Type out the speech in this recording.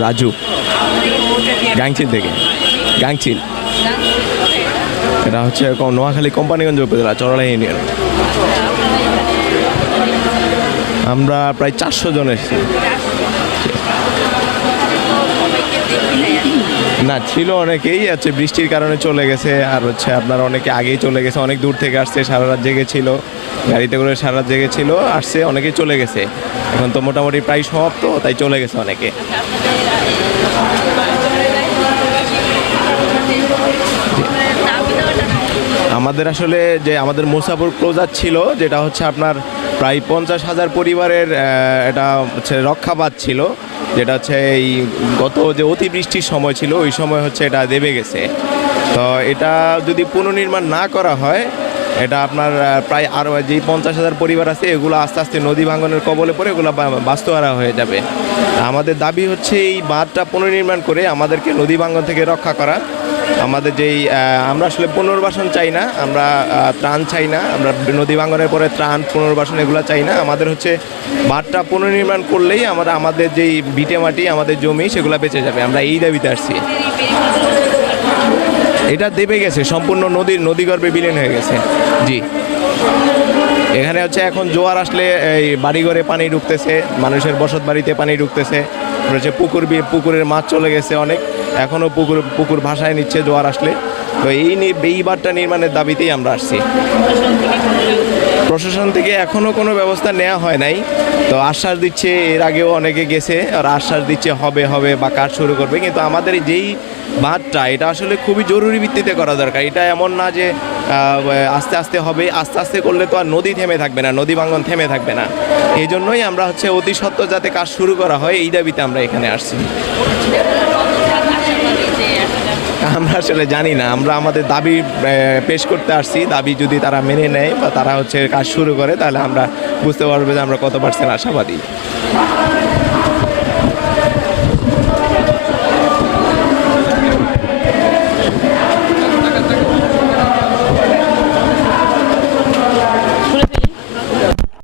রাজু। গাংচিল থেকে। গাংচিল এটা হচ্ছে নোয়াখালী কোম্পানিগঞ্জ উপজেলা চরলা ইউনিয়ন। আমরা প্রায় চারশো জন এসেছি। না, ছিল অনেকেই আছে বৃষ্টির কারণে চলে গেছে, আর হচ্ছে আপনার অনেকে আগেই চলে গেছে, অনেক দূর থেকে আসছে, সারা রাত জেগেছিল গাড়িতে করে সারা রাত জেগেছিল আসছে, অনেকেই চলে গেছে। এখন তো মোটামুটি প্রায় সমাপ্ত তাই চলে গেছে অনেকে। আমাদের আসলে যে আমাদের মুসাফর ক্লোজার ছিল, যেটা হচ্ছে আপনার প্রায় পঞ্চাশ হাজার পরিবারের এটা হচ্ছে রক্ষাবাদ ছিল। যেটা হচ্ছে এই গত যে অতিবৃষ্টির সময় ছিল, ওই সময় হচ্ছে এটা দেবে গেছে। তো এটা যদি পুনর্নির্মাণ না করা হয়, এটা আপনার প্রায় আরও যেই পঞ্চাশ হাজার পরিবার আছে, এগুলো আস্তে আস্তে নদী ভাঙনের কবলে পড়ে এগুলো বাস্তহারা হয়ে যাবে। আমাদের দাবি হচ্ছে এই বাঁধটা পুনর্নির্মাণ করে আমাদেরকে নদী ভাঙন থেকে রক্ষা করা। আমাদের যেই আমরা আসলে পুনর্বাসন চাই না, আমরা ত্রাণ চাই না, আমরা নদী ভাঙনের পরে ত্রাণ পুনর্বাসন এগুলো চাই না। আমাদের হচ্ছে বাঁধটা পুনর্নির্মাণ করলেই আমরা, আমাদের যেই ভিটে মাটি, আমাদের জমি, সেগুলো বেঁচে যাবে। আমরা এই দাবিতে আসছি। এটা দেবে গেছে, সম্পূর্ণ নদীর নদীগর্ভে বিলীন হয়ে গেছে। জি। এখানে হচ্ছে এখন জোয়ার আসলে এই বাড়িঘরে পানি ঢুকতেছে, মানুষের বসত বাড়িতে পানি ঢুকতেছে। হচ্ছে পুকুর বিয়ে, পুকুরের মাছ চলে গেছে অনেক। এখনও পুকুর পুকুর ভাষায় নিচ্ছে, জোয়ার আসলে। তো এই নিয়ে বারটা নির্মাণের দাবিতেই আমরা আসছি। প্রশাসন থেকে এখনও কোনো ব্যবস্থা নেওয়া হয় নাই। তো আশ্বাস দিচ্ছে, এর আগেও অনেকে গেছে, আর আশ্বাস দিচ্ছে হবে হবে বা কাজ শুরু করবে। কিন্তু আমাদের যেই বাঁধটা, এটা আসলে খুবই জরুরি ভিত্তিতে করা দরকার। এটা এমন না যে আস্তে আস্তে হবে, আস্তে আস্তে করলে তো আর নদী থেমে থাকবে না, নদী ভাঙ্গন থেমে থাকবে না। এই জন্যই আমরা হচ্ছে অতি সত্ত্বর যাতে কাজ শুরু করা হয়, এই দাবিতে আমরা এখানে আসছি। আমরা আসলে জানি না। আমরা আমাদের দাবি পেশ করতে আসছি। দাবি যদি তারা মেনে নেয় বা তারা হচ্ছে কাজ শুরু করে, তাহলে আমরা বুঝতে পারব যে আমরা কত পার্সেন্ট আশাবাদী।